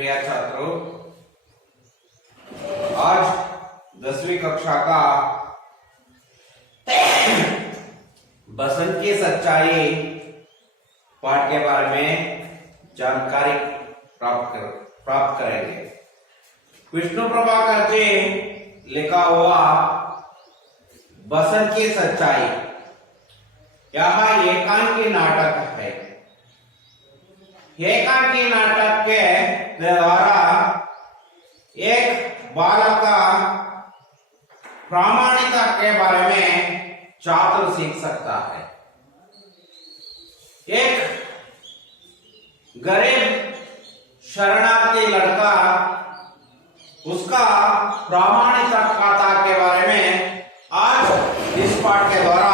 प्रिय छात्रों, आज 10वीं कक्षा का बसंत की सच्चाई पाठ के बारे में जानकारी प्राप्त करेंगे। विष्णु प्रभाकर जी लिखा हुआ बसंत की सच्चाई यह एकांकी नाटक है। एकांकी नाटक के द्वारा एक बालक का प्रामाणिकता के बारे में छात्र सीख सकता है। एक गरीब शरणार्थी लड़का उसका प्रामाणिकता के बारे में आज इस पाठ के द्वारा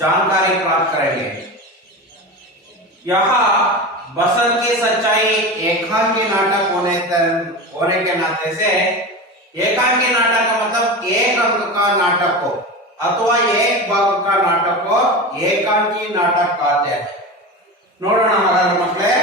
जानकारी प्राप्त करेंगे। यह बसंत की सच्चाई एकांकी नाटक होने के नाते से एकांकी नाटक का मतलब एक अंक का नाटक हो अथवा एक भाग का नाटक हो एकांकी नाटक कहते हैं। नोड़ोण हागाದ್ರೆ ಮಕ್ಕಳೇ,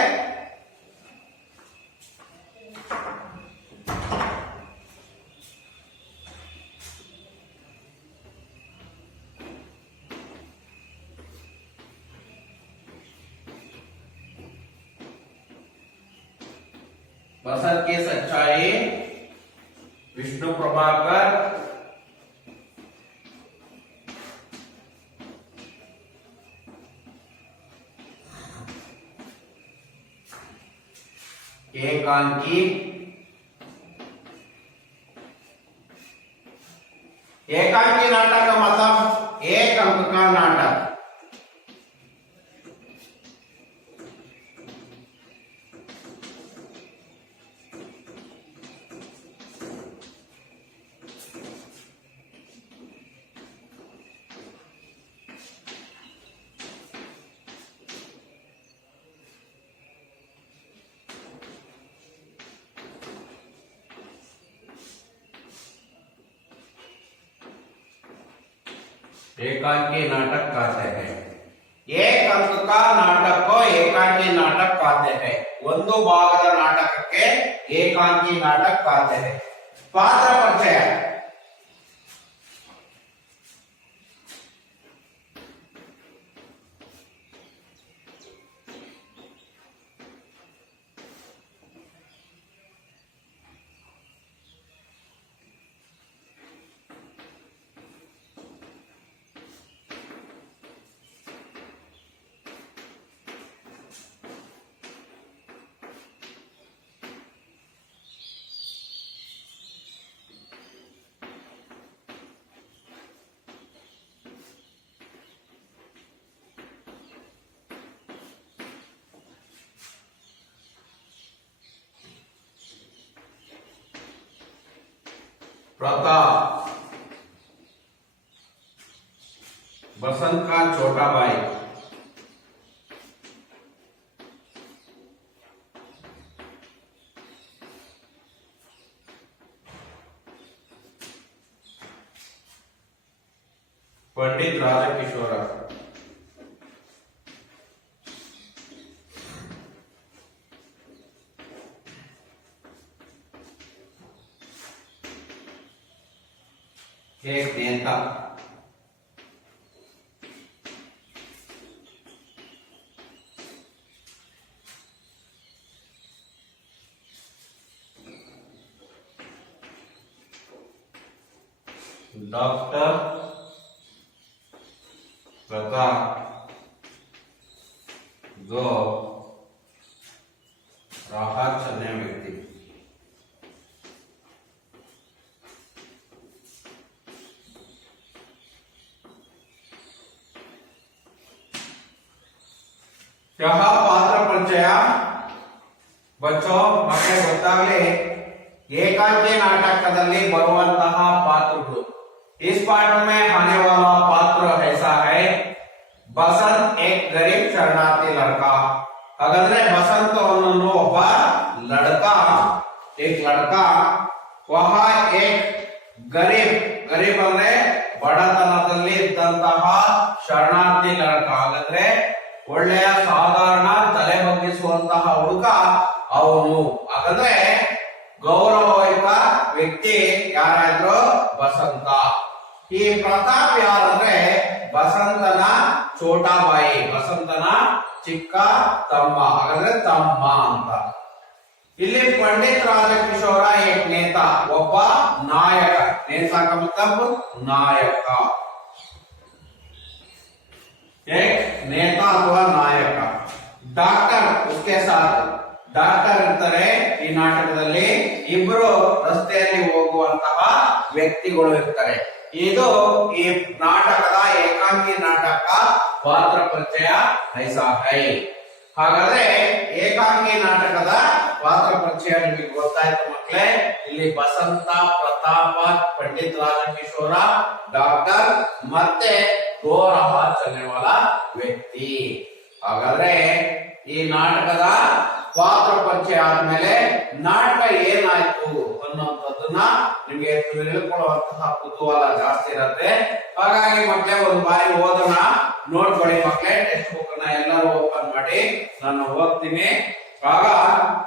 बसंत की सच्चाई विष्णु प्रभाकर एकांकी नाटक का मतलब एक अंक का नाटक। एकांकी नाटक कहते हैं। एक अंक का नाटक को एकांकी नाटक कहते हैं। ಒಂದು ಭಾಗದ ನಾಟಕಕ್ಕೆ ಏಕಾಂಗಿ ನಾಟಕ कहते हैं। पात्र परिचय। प्रताप बसंत का छोटा भाई। पंडित राजकिशोर। एक नेता। डॉक्टर प्रताप जो राहत चलने व्यक्ति। यह पात्र परिचय बच्चों मक्के ಗೊತ್ತಾಗಲಿ एकांकी नाटकದಲ್ಲಿ ಬರುವಂತಹ पात्रಗಳು। इस पाठ में आने वाला पात्र ऐसा है बसंत एक गरीब शरणार्थी लड़का। हागाದ್ರೆ बसंत ಅನ್ನೋ ಒಬ್ಬ लड़का एक लड़का वह एक गरीब ಅಂದ್ರೆ ಬಡತನದಲ್ಲಿ ಇದ್ದಂತಹ ಶರಣಾರ್ಥಿ ಲड़का। ಹಾಗಾದ್ರೆ ಒಳ್ಳೆಯ ಸಾಧಾರಣ ತಲೆ ಬಗ್ಗಿಸುವಂತಹ ಹುಡುಗ ಅವನು. ಹಾಗಾದ್ರೆ ಗೌರವಯುತ ವ್ಯಕ್ತಿ ಯಾರಾದ್ರು ಬಸಂತ. ಈ ಪ್ರತಾಪ್ ಯಾರಂದ್ರೆ ಬಸಂತನ ಚೋಟಾಬಾಯಿ, ಬಸಂತನ ಚಿಕ್ಕ ತಮ್ಮ, ಹಾಗಾದ್ರೆ ತಮ್ಮ ಅಂತ. ಇಲ್ಲಿ पंडित राजकिशोर एक नेता, ಒಬ್ಬ ನಾಯಕ. नेता का मतलब ನಾಯಕ. एक नेता अथवा ನಾಯಕ. ಡಾಕ್ಟರ್ उसके साथ, ಡಾಕ್ಟರ್ ಇರ್ತಾರೆ ಈ ನಾಟಕದಲ್ಲಿ. ಇಬ್ರು ರಸ್ತೆಯಲ್ಲಿ ಹೋಗುವಂತಹ ವ್ಯಕ್ತಿಗಳು ಇರ್ತಾರೆ. ಇದು ಈ ನಾಟಕದ ಏಕಾಂಗಿ ನಾಟಕ ಪಾತ್ರ ಪರಿಚಯ ಐಸಾ ಹೈ. ಹಾಗಾದ್ರೆ ಏಕಾಂಗಿ ನಾಟಕದ ಪಾತ್ರ ಪರಿಚಯ ನಿಮಗೆ ಗೊತ್ತಾಯ್ತು ಮಕ್ಕಳೇ. ಇಲ್ಲಿ ಬಸಂತ, ಪ್ರತಾಪ, पंडित ರಾಜಕಿಶೋರ, ಡಾಕ್ಟರ್ ಮತ್ತೆ दो रहा चलने वाला ವ್ಯಕ್ತಿ. ಹಾಗಾದ್ರೆ ಈ ನಾಟಕದ ಪಾತ್ರ ಪರಿಚಯ ಆದ್ಮೇಲೆ ನಾಟಕ ಏನಾಯ್ತು ಅನ್ನುವಂಥದ್ದನ್ನ ನಿಮಗೆ ತಿಳ್ಕೊಳ್ಳುವಂತಹ ಕುತೂಹಲ ಜಾಸ್ತಿ ಇರುತ್ತೆ. ಹಾಗಾಗಿ ಮಕ್ಕಳೇ ಒಂದು ಬಾರಿ ಓದೋಣ, ನೋಡ್ಕೊಳ್ಳಿ ಮಕ್ಕಳೇ. ಟೆಕ್ಸ್ಟ್ ಬುಕ್ ನ ಎಲ್ಲರೂ ಓಪನ್ ಮಾಡಿ, ನಾನು ಓದ್ತೀನಿ, ಆಗ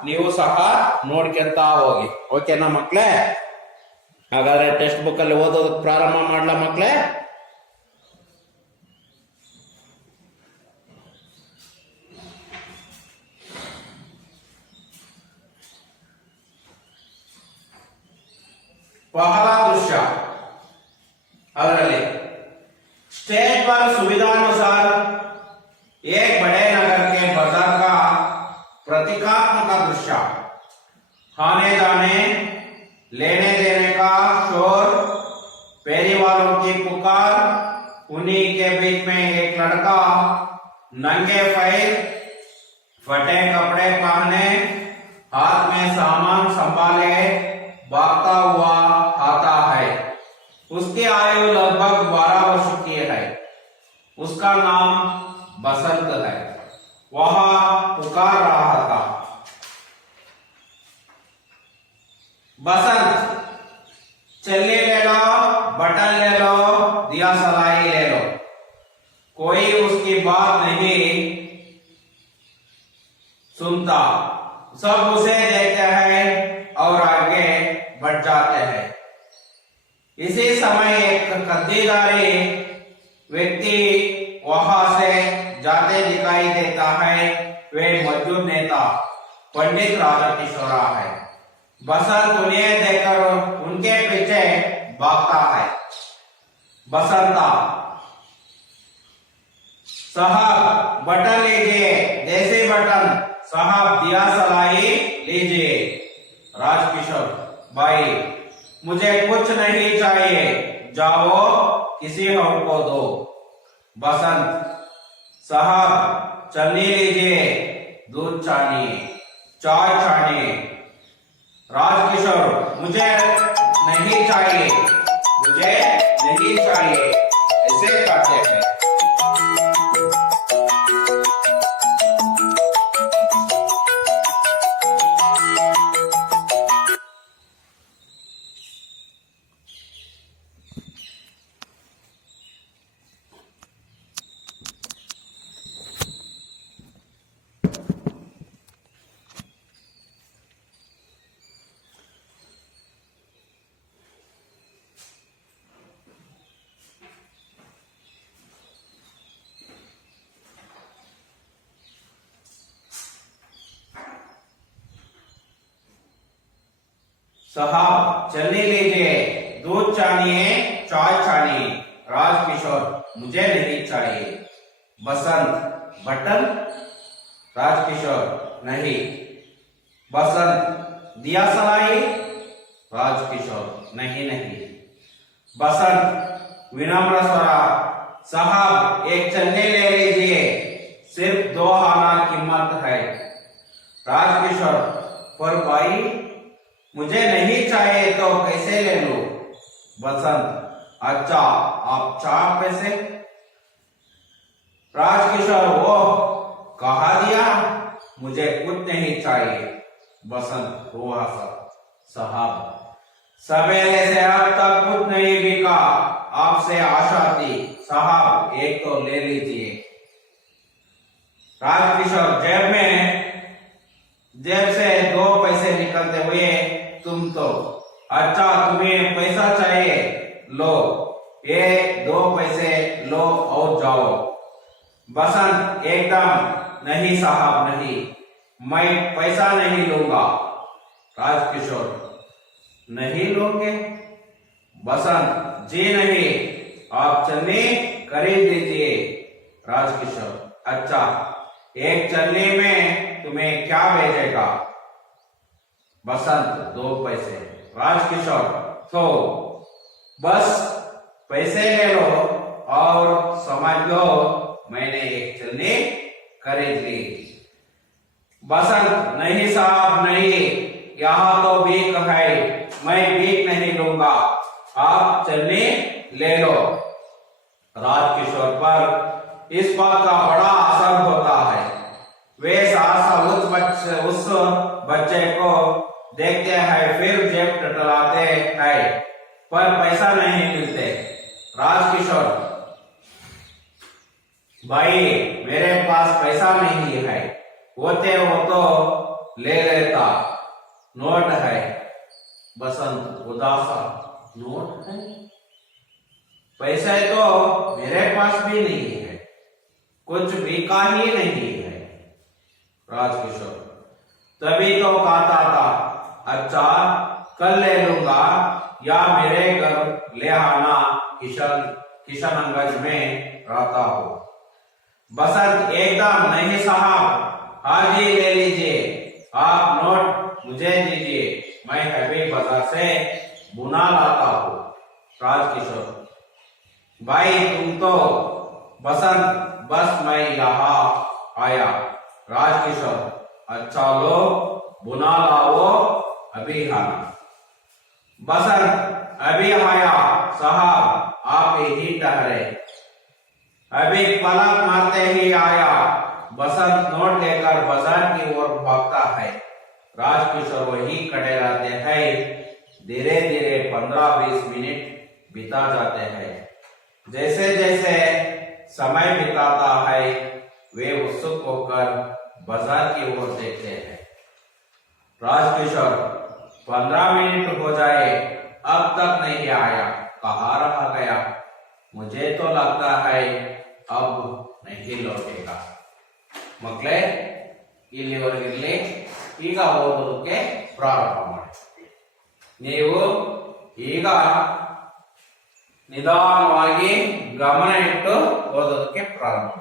ನೀವು ಸಹ ನೋಡ್ಕೊಂತ ಹೋಗಿ. ಓಕೆನಾ ಮಕ್ಕಳೇ? ಹಾಗಾದ್ರೆ ಟೆಕ್ಸ್ಟ್ ಬುಕ್ ಅಲ್ಲಿ ಓದೋದಕ್ಕೆ ಪ್ರಾರಂಭ ಮಾಡ್ಲಾ ಮಕ್ಕಳೇ? पहला दृश्य, स्टेज पर सुविधानुसार एक बड़े नगर के बाजार का प्रतीकात्मक दृश्य। आने जाने, लेने देने का शोर, फेरी वालों की पुकार, उन्हीं के बीच में एक लड़का नंगे पैर, फटे कपड़े पहने, हाथ में सामान संभाले भागता हुआ आता है। उसकी आयु लगभग 12 वर्ष की है। उसका नाम बसंत है। वह पुकार रहा था, बसंत चल्ली ले लो, बटन ले लो, दिया सलाई ले लो। कोई उसकी बात नहीं सुनता। सब उसे देखते हैं और आगे बढ़ जाते हैं। इसी समय एक कद्दीदारी व्यक्ति वहां से जाते दिखाई देता है। वे मौजूद नेता पंडित राजकिशोर है। बसंत उन्हें देखकर उनके पीछे भागता है। बसंता, साहब बटन लीजिए, देसी बटन। साहब दिया सलाई लीजिए। राजकिशोर, भाई मुझे कुछ नहीं चाहिए, जाओ किसी और को दो। बसंत, साहब चलनी लीजिए, दूध छानिए, चाय छानिए। राजकिशोर, मुझे नहीं चाहिए, मुझे नहीं चाहिए, ऐसे कहते हैं। साहब चलनी लीजिए, दूध छानिए, चाय छानिए। राजकिशोर, मुझे नहीं चाहिए। बसंत, बटन। राजकिशोर, नहीं। बसंत, दिया सलाई। राजकिशोर, नहीं नहीं। बसंत विनम्र स्वरा, साहब एक चलनी ले लीजिए, सिर्फ 2 आना कीमत है। राजकिशोर, पर भाई मुझे नहीं चाहिए तो कैसे ले लो। बसंत, अच्छा आप 4 पैसे। राजकिशोर, वो कहा दिया, मुझे कुछ नहीं चाहिए। बसंत रोहा साहब सवेरे से अब तक कुछ नहीं बिका, आपसे आशा थी। साहब एक तो ले लीजिए। राजकिशोर जेब से 2 पैसे निकलते हुए तुम तो अच्छा तुम्हें पैसा चाहिए लो ये 2 पैसे लो और जाओ। बसंत एकदम नहीं साहब नहीं, मैं पैसा नहीं लूंगा। राजकिशोर नहीं लोगे? बसंत जी नहीं, आप चलनी खरीद लीजिए। राजकिशोर अच्छा एक चलनी में तुम्हें क्या भेजेगा? बसंत 2 पैसे। राजकिशोर तो बस पैसे ले लो और समझ लो मैंने एक चलनी खरीद ली। बसंत नहीं साहब नहीं, यहाँ तो भीख है, मैं भीख नहीं लूंगा, आप चलनी ले लो। राजकिशोर पर इस बात का बड़ा असर होता है। वे सहसा उस बच्चे को देखते हैं, फिर जेब टटलाते हैं, पर पैसा नहीं मिलते। राजकिशोर भाई मेरे पास पैसा नहीं है, होते हो तो ले लेता, नोट है। बसंत उदासा नोट है? पैसे तो मेरे पास भी नहीं है, कुछ बिका ही नहीं है। राजकिशोर तभी तो कहता था अच्छा कल ले लूंगा या मेरे घर ले आना, किशनगंज में रहता हो। बसंत एकदम नहीं साहब, आज ही ले लीजिए, आप नोट मुझे दीजिए, मैं हैवी बाजार से बुना लाता हूँ। राजकिशोर भाई तुम तो बसंत बस मैं यहाँ आया। राजकिशोर अच्छा लो बुना लाओ अभी आना। बसंत अभी आया साहब, आप यही ठहरे, अभी पलक मारते ही आया। बसंत नोट लेकर बाजार की ओर भागता है। राजकिशोर वही खड़े रहते हैं। धीरे धीरे 15-20 मिनट बीता जाते हैं। जैसे जैसे समय बिताता है वे उत्सुक होकर बाजार की ओर देखते हैं। राजकिशोर 15 मिनट हो जाए अब तक नहीं आया, कहाँ रह गया? मुझे तो लगता है अब नहीं लौटेगा। ಮಕ್ಕಳೇ ಇಲ್ಲಿವರೆಗಿರಲಿ, ಈಗ ಓದೋದಕ್ಕೆ ಪ್ರಾರಂಭ ಮಾಡಿ। ನೀವು ಈಗ ನಿಧಾನವಾಗಿ ಗಮನ ಇಟ್ಟು ಓದೋದಕ್ಕೆ ಪ್ರಾರಂಭ ಮಾಡಿ।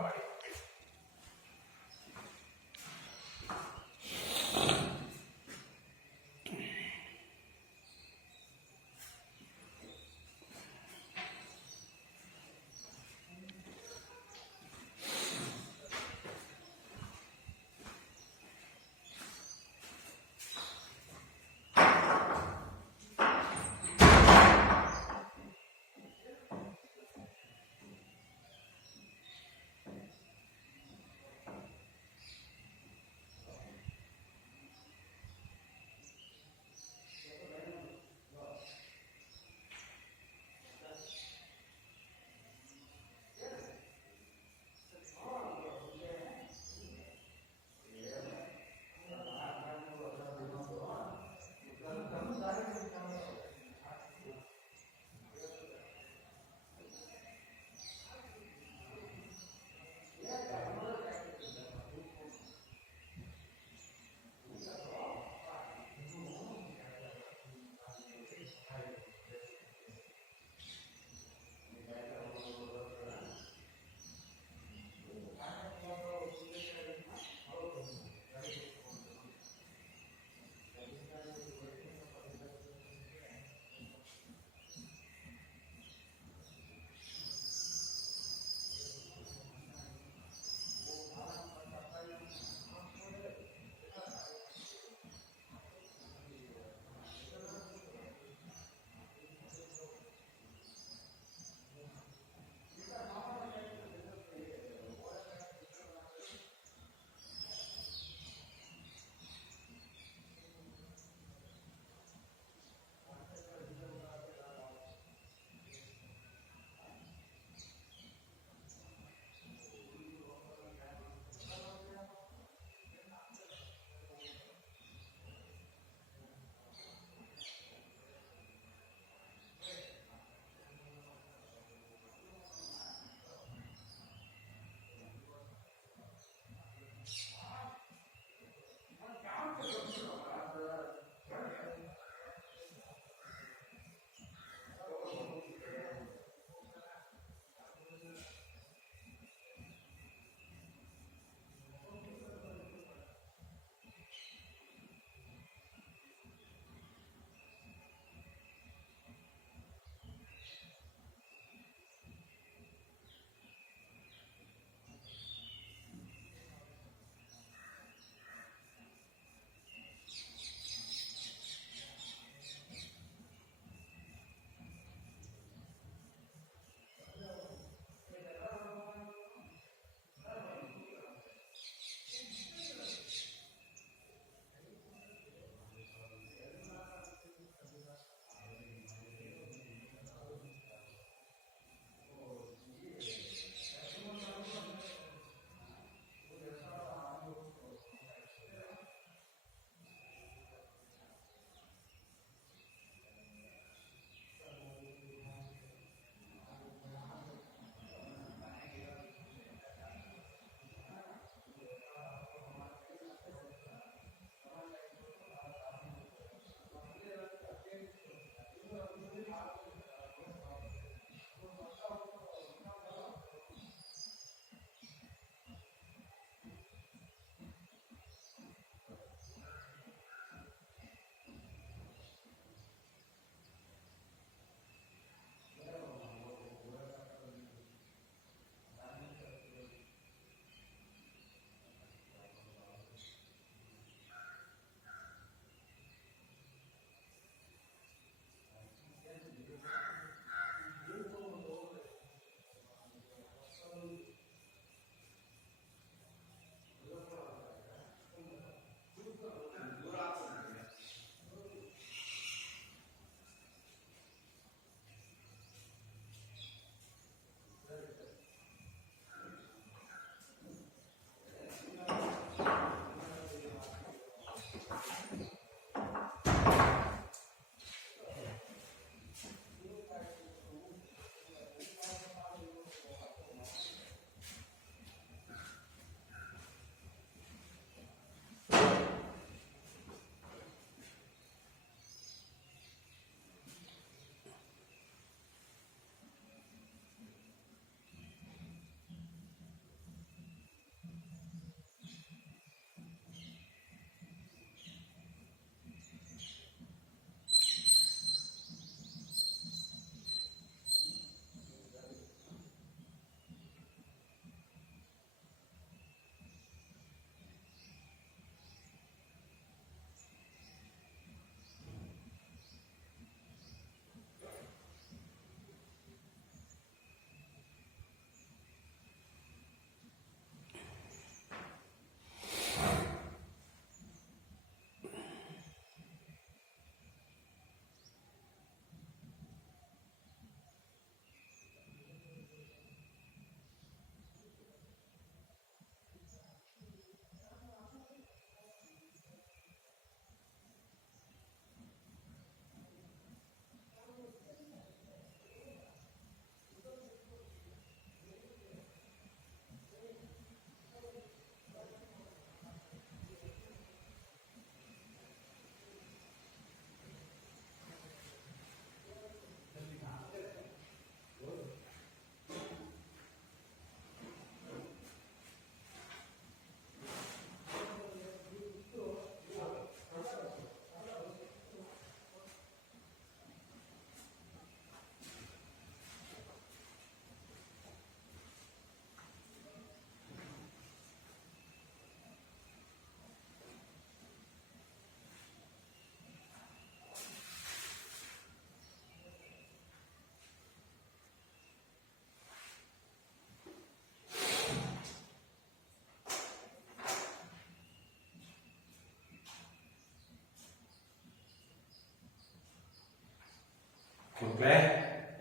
ಮಕ್ಕಳೇ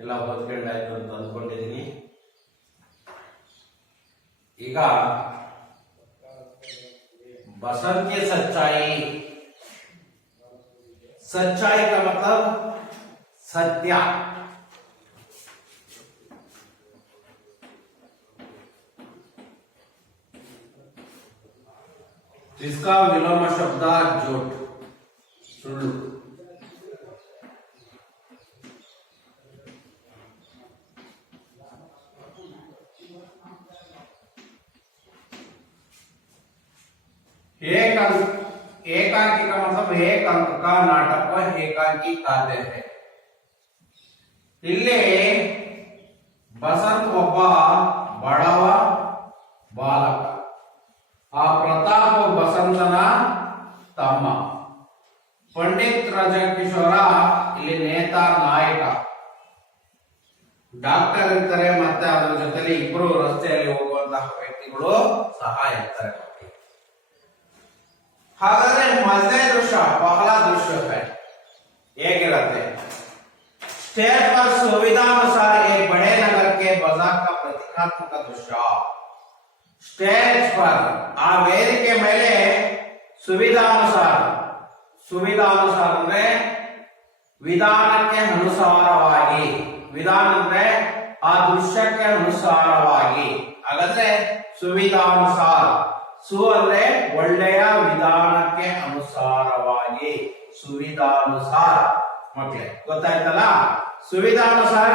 ಎಲ್ಲ ಓದ್ಕೊಂಡಾಯ್ತು ಅಂತ ಅಂದ್ಕೊಂಡಿದ್ದೀನಿ. ಈಗ बसंत की सच्चाई, सच्चाई का मतलब सत्य। इसका विलोम शब्द झूठ, सुल्लू। एकांकी का मतलब एक अंक का नाटक एकांकी कहते हैं। ಇಲ್ಲಿ ಬಸಂತ್ ಒಬ್ಬ ಬಡವ ಬಾಲಕ, ಆ ಪ್ರತಾಪ್ ಬಸಂತನ ತಮ್ಮ. ಪಂಡಿತ್ ರಾಜಕಿಶೋರ ಇಲ್ಲಿ ನೇತಾ ನಾಯಕ. ಡಾಕ್ಟರ್ ಇರ್ತಾರೆ, ಮತ್ತೆ ಅದರ ಜೊತೆಲಿ ಇಬ್ರು ರಸ್ತೆಯಲ್ಲಿ ಹೋಗುವಂತಹ ವ್ಯಕ್ತಿಗಳು ಸಹ ಇರ್ತಾರೆ. ಹಾಗಾದ್ರೆ ಮೊದಲನೇ ದೃಶ್ಯ ಬಹಳ ದೃಶ್ಯ ಹೇಗಿರುತ್ತೆ? स्टेज पर सुविधानुसार एक बड़े नगर के बाजार का प्रतीकात्मक दृश्य। स्टेज पर आ ವೇದಿಕೆ ಮೇಲೆ ಸುವಿಧಾನುಸಾರ, ಸುವಿಧಾನುಸಾರ ಅಂದ್ರೆ ವಿಧಾನಕ್ಕೆ ಅನುಸಾರವಾಗಿ, ವಿಧಾನ ಅಂದ್ರೆ ಆ ದೃಶ್ಯಕ್ಕೆ ಅನುಸಾರವಾಗಿ. ಹಾಗಾದ್ರೆ ಸುವಿಧಾನುಸಾರ, ಸು ಅಂದ್ರೆ ಒಳ್ಳೆಯ ವಿಧಾನಕ್ಕೆ ಅನುಸಾರವಾಗಿ, ಸುವಿಧಾನುಸಾರ. मकले ಗೊತ್ತಾಯ್ತಲ್ಲ? सुविधानुसार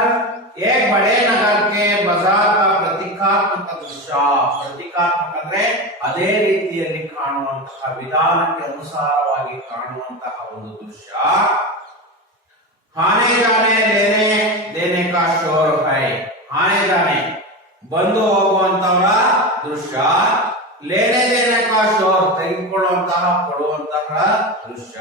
एक बड़े नगर के बाजार का प्रतीकात्मक दृश्य. ಪ್ರತೀಕಾತ್ಮಕ ಅಂದ್ರೆ ಅದೇ ರೀತಿಯಲ್ಲಿ ಕಾಣುವಂತಹ, ವಿಧಾನಕ್ಕೆ ಅನುಸಾರವಾಗಿ ಕಾಣುವಂತಹ ಒಂದು ದೃಶ್ಯ. आने जाने लेने देने का शोर है. आने जाने ಬಂದು ಹೋಗುವಂತವರ ದೃಶ್ಯ, लेने देने का शोर ತೆಗೆದುಕೊಳ್ಳುವಂತಹ ಕೊಡುವಂತಹ ದೃಶ್ಯ.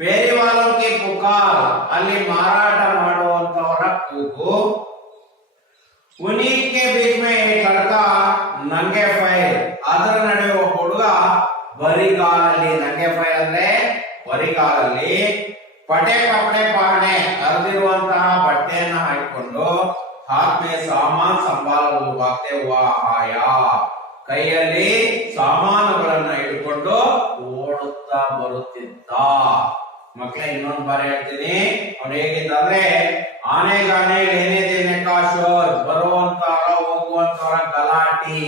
फेरी वालों की पुकार ಅಲ್ಲಿ ಮಾರಾಟ ಮಾಡುವಂತವರ ಕೂಗು. उन्हीं के बीच में एक लड़का नंगे पैर, ಅದರ ನಡುವೆ ಒಬ್ಬ ಹುಡುಗ ಬರಿಗಾಲಲ್ಲಿ, ನಂಗೆ ಪೈರ್ ಅಂದ್ರೆ ಬರಿಗಾಲಲ್ಲಿ, ಪಟೆ ಕಪಡೆ ಪಹನೆ ಹರಿದಿರುವಂತಹ ಬಟ್ಟೆಯನ್ನ ಹಾಕಿಕೊಂಡು, हाथ में सामान संभालते हुआ आया, ಕೈಯಲ್ಲಿ ಸಾಮಾನುಗಳನ್ನ ಇಟ್ಕೊಂಡು ಓಡುತ್ತಾ ಬರುತ್ತಿದ್ದ. ಮಕ್ಕಳೇ ಇನ್ನೊಂದು ಬಾರಿ ಹೇಳ್ತೀನಿ, ಅವ್ನು ಹೇಗಿದ್ದಂದ್ರೆ ಆನೆ ಗಾನೆ ಲೇನೆ ದೇನೆ ಕಾ ಶೋರ್, ಬರುವಂತವರ ಹೋಗುವಂತವರ ಗಲಾಟಿ,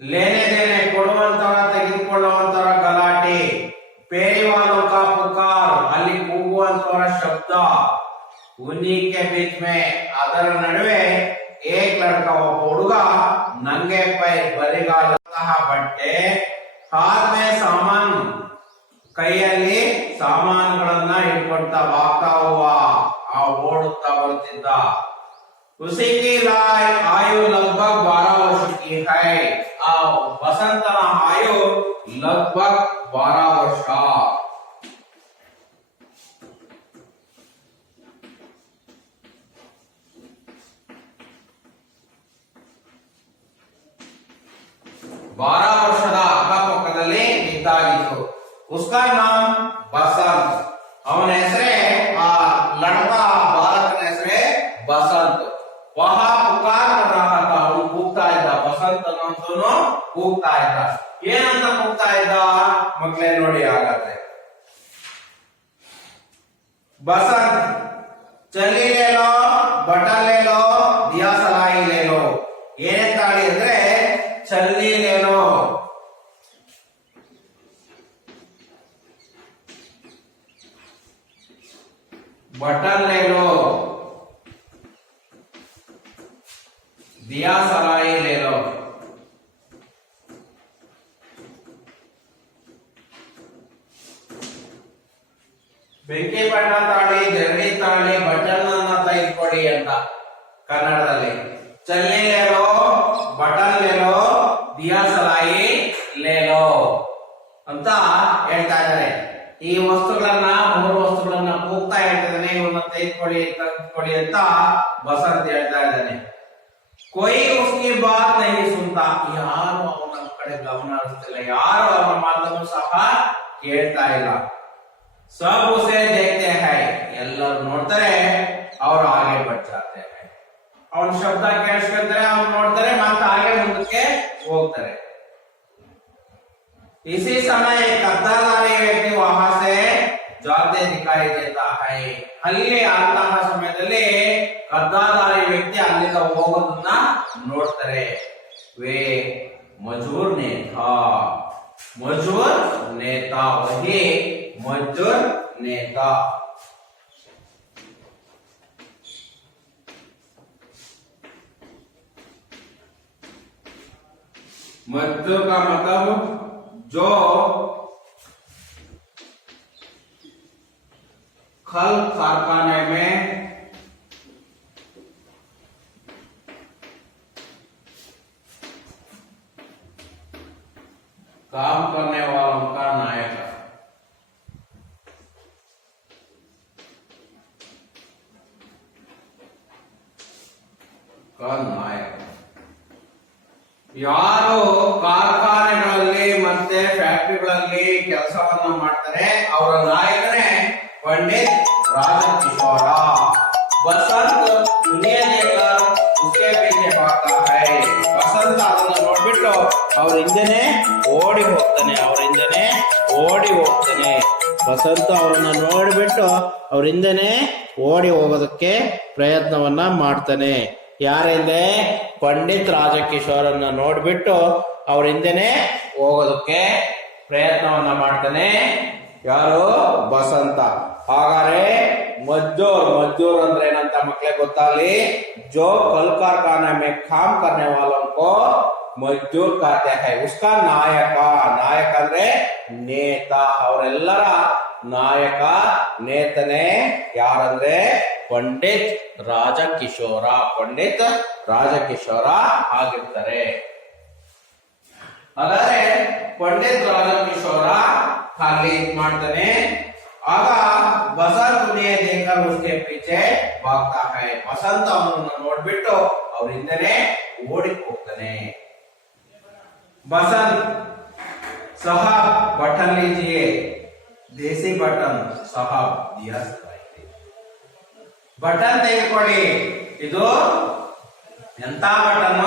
ಲೇನೆ ದೇನೆ ಕೊಡುವಂತವರ ತೆಗೆದುಕೊಳ್ಳುವಂತವರ ಗಲಾಟಿ, ಪೇರಿವಾಲೋ ಕಾ ಪುಕಾರ್ ಅಲ್ಲಿ ಕೂಗುವಂತವರ ಶಬ್ದ, ಉನ್ನಿ ಕೆ ಬೀಚ್ ಮೇ ಅದರ ನಡುವೆ ಏಕ್ ಲಡ್ಕ ಒಬ್ಬ ಹುಡುಗ ನಂಗೆ ಪೈ ಬರಿಗಾಲಂತಹ ಬಟ್ಟೆ, ಹಾತ್ ಮೇ ಸಾಮಾನ್ ಕೈಯಲ್ಲಿ ಸಾಮಾನುಗಳನ್ನ ಇಟ್ಕೊಳ್ತಾ ಬಾಗ್ತಾ ಹೂವ, ಆ ಓಡುತ್ತಾ ಬರುತ್ತಿದ್ದ. उसी की आयु लगभग 12 वर्ष की है. आ बसंतನ आयु लगभग 12 वर्ष. बारह ವರ್ಷದ ಅಕ್ಕಪಕ್ಕದಲ್ಲಿ ಇದ್ದಾಗಿತ್ತು. उसका नाम बसंत, ಅವನ ಹೆಸರೇ, ಆ ಲಡಕ ಬಾಲಕನ ಹೆಸರೇ ಬಸಂತ್. ವಹ ಪುಕಾರ್ ರಹಾ ಥಾ, ಅವನು ಕೂಗ್ತಾ ಇದ್ದ, ಬಸಂತ್ ಅನ್ನೋನು ಕೂಗ್ತಾ ಇದ್ದ. ಏನಂತ ಕೂಗ್ತಾ ಇದ್ದ ಮಕ್ಕಳೇ ನೋಡಿ ಹಾಗಾದ್ರೆ. बसंत चली ले लो, बटन ले लो, दिया सलाई ले लो. ಏನಂತ ಹೇಳಿ ಅಂದ್ರೆ ಚಲ್ಲಿ ಲೇನೋ, बटन ले लो, दिया सलाई ले लो. ಬೆಂಕಿ ಬಣ್ಣ ತಾಳಿ, ಜರಡಿ ತಾಳಿ, ಬಟನ್ ಅನ್ನ ತೆಗೆದುಕೊಡಿ ಅಂತ ಕನ್ನಡದಲ್ಲಿ. ಚಲ್ಲಿ ಲೇಲೋ, ಬಟನ್ ಲೇಲೋ, ದಿಯಾ ಸಲಾಯಿ ಲೇಲೋ ಅಂತ ಹೇಳ್ತಾ ಇದ್ದಾರೆ. ಈ ವಸ್ತುಗಳನ್ನ, ಮೂರು ವಸ್ತುಗಳನ್ನ ಕೂಗ್ತಾ ಹೇಳ್ತಿದ್ದಾನೆ, ಇವನ್ನ ತೆಗೆದುಕೊಡಿ ಅಂತ ಬಸಂತ್ ಹೇಳ್ತಾ ಇದ್ದಾನೆ. ಕೊಯ್ ಉಸ್ಕಿ ಬಾತ್ ನಹಿ ಸುನ್ತಾ, ಯಾರು ಅವನ ಕಡೆ ಗಮನ ಹರಿಸ್ತಿಲ್ಲ, ಯಾರು ಅವನ ಮಾತನ್ನು ಸಹ ಕೇಳ್ತಾ ಇಲ್ಲ. सब उसे देखते हैं, ಎಲ್ಲರೂ ನೋಡ್ತಾರೆ, और आगे बढ़ जाते हैं. ಅವನ ಶಬ್ದ ಕೇಳಿಸ್ಕೊಂತಾರೆ, ಅವ್ನು ನೋಡ್ತಾರೆ, ಮತ್ತೆ ಹಾಗೆ ಮುಂದಕ್ಕೆ ಹೋಗ್ತಾರೆ. इसी समय कद्दाधारी व्यक्ति वहां से जाते दिखाई देता है. ಅಲ್ಲಿ ಅಂತಹ ಸಮಯದಲ್ಲಿ ಕದ್ದಾಧಾರಿ ವ್ಯಕ್ತಿ ಅಲ್ಲಿಂದ ಹೋಗೋದನ್ನ ನೋಡ್ತಾರೆ. वे मजूर नेता, मजूर नेता, वही मजूर नेता. मजदूर का मतलब जो खल कारखाने में काम करने वालों का नायक का नायक. ಯಾರು ಕಾರ್ಖಾನೆಗಳಲ್ಲಿ ಮತ್ತೆ ಫ್ಯಾಕ್ಟರಿಗಳಲ್ಲಿ ಕೆಲಸವನ್ನ ಮಾಡ್ತಾರೆ ಅವರ ನಾಯಕನೇ पंडित राजकिशोर. बसंत दुनिया देखकर उसके पीछे भागता है. बसंत ಅದನ್ನ ನೋಡ್ಬಿಟ್ಟು ಅವ್ರ ಹಿಂದೆನೆ ಓಡಿ ಹೋಗ್ತಾನೆ, ಅವ್ರ ಹಿಂದೆನೆ ಓಡಿ ಹೋಗ್ತಾನೆ. ಬಸಂತ ಅವರನ್ನ ನೋಡ್ಬಿಟ್ಟು ಅವ್ರ ಹಿಂದೆನೆ ಓಡಿ ಹೋಗೋದಕ್ಕೆ ಪ್ರಯತ್ನವನ್ನ ಮಾಡ್ತಾನೆ. ಯಾರೆಂದ್ರೆ ಪಂಡಿತ್ ರಾಜಕಿಶೋರನ್ನ ನೋಡ್ಬಿಟ್ಟು ಅವ್ರ ಹಿಂದೆನೆ ಹೋಗೋದಕ್ಕೆ ಪ್ರಯತ್ನವನ್ನ ಮಾಡ್ತಾನೆ. ಯಾರು? ಬಸಂತ. ಹಾಗಾದ್ರೆ मजदूर ಅಂದ್ರೆ ಏನಂತ ಮಕ್ಕಳೇ ಗೊತ್ತಾಗ್ಲಿ? जो कल कारखाने में काम करने वालों को मजदूर कहते हैं. उसका ನಾಯಕ ಅಂದ್ರೆ ನೇತ. ಅವರೆಲ್ಲರ ನಾಯಕ ನೇತನೇ ಯಾರಂದ್ರೆ ಪಂಡಿತ್ ರಾಜಕಿಶೋರ. ಪಂಡಿತ್ ರಾಜಕಿಶೋರ ಆಗಿರ್ತಾರೆ. ಹಾಗಾದ್ರೆ पंडित राजकिशोर खाली ಮಾಡ್ತಾನೆ. ಆಗ ಬಸಂತ್ ಉನ್ಹೇ देखकर उसके पीछे भागता है. ಬಸಂತ್ ಅವನನ್ನು ನೋಡ್ಬಿಟ್ಟು ಅವ್ರ ಹಿಂದೆನೆ ಓಡಿ ಹೋಗ್ತಾನೆ. बसंत साहब बटन लीजिए, देसी बटन साहब दिया ಬಟನ್ ತೆಗೆದುಕೊಳ್ಳಿ. ಇದು ಎಂತ ಬಟನ್?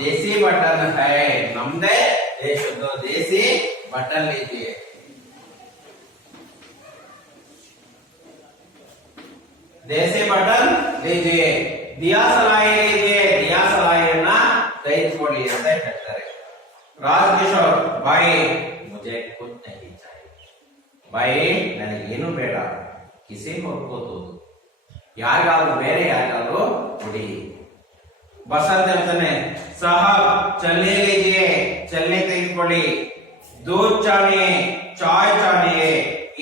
ದೇಸಿ ಬಟನ್ ಹೈ. ನಮ್ದೇ ದೇಶದ್ದು ದೇಸಿ ಬಟನ್ लीजिए. देसी बटन लीजिए. दिया सलाई लीजिए. दिया सलाइಯನ್ನ ತೆಗೆದುಕೊಳ್ಳಿ ಅಂತ ಹೇಳ್ತಾರೆ. ರಾಜಕಿಶೋರ್ भाई मुझे खुद नहीं चाहिए. भाई ನನಗೇನು ಬೇಡ. किसी और को दो. ಯಾರಿಗಾದ್ರೂ ಬೇರೆ ಯಾರಿಗಾದ್ರೂ ಕೊಡಿ. ಬಸಂತ್ ಅಂತಾನೆ ಸಾಹಬ್ ಚಲ್ನಿ ಲೀಜಿಯೆ. ಚಲ್ನಿ ತೆಗೆದುಕೊಳ್ಳಿ. दूध चाहिए, चाय चाहिए.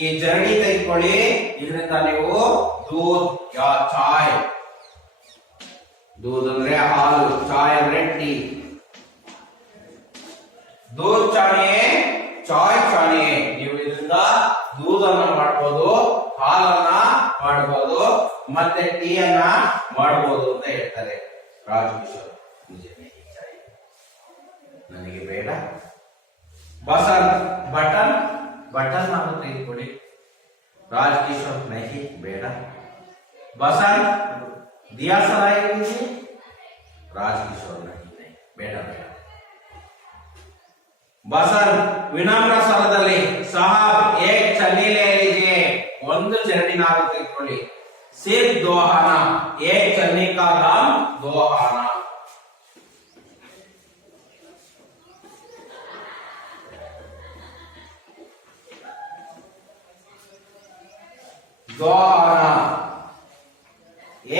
ಈ ಜರಡಿ ತೆಗೆದುಕೊಳ್ಳಿ. ಇದರಿಂದ ನೀವು दूध या चाय, दूध ಅಂದ್ರೆ ಹಾಲು, चाय ಅಂದ್ರೆ ಟೀ. दूध चाहिए, चाय चाहिए. ನೀವು ಇದರಿಂದ दूधನ್ನ ಮಾಡಬಹುದು, ಹಾಲನ್ನ ಮಾಡಬಹುದು, ಮತ್ತೆ ಟೀಯನ್ನ ಮಾಡಬಹುದು ಅಂತ ಹೇಳ್ತಾರೆ ರಾಜಕಿಶೋರ್. मुझे नहीं चाहिए, ನನಗೆ ಬೇಡ. बसंत बटन ನಾನು ತೆಗೆದುಕೊಳ್ಳಿ. राजकिशोर नहीं ಬೇಡ. बसंत दिया सलाई लीजिए. राजकिशोर नहीं ಬೇಡ. बसंत विनम्र स्वरದಲ್ಲಿ साहब एक छन्नी ले लीजिए. ಒಂದು ಚರಡಿ ನಾವು ತೆಗೆದುಕೊಳ್ಳಿ. सिर्फ 2 आना. एक छन्नी का दाम 2 आना.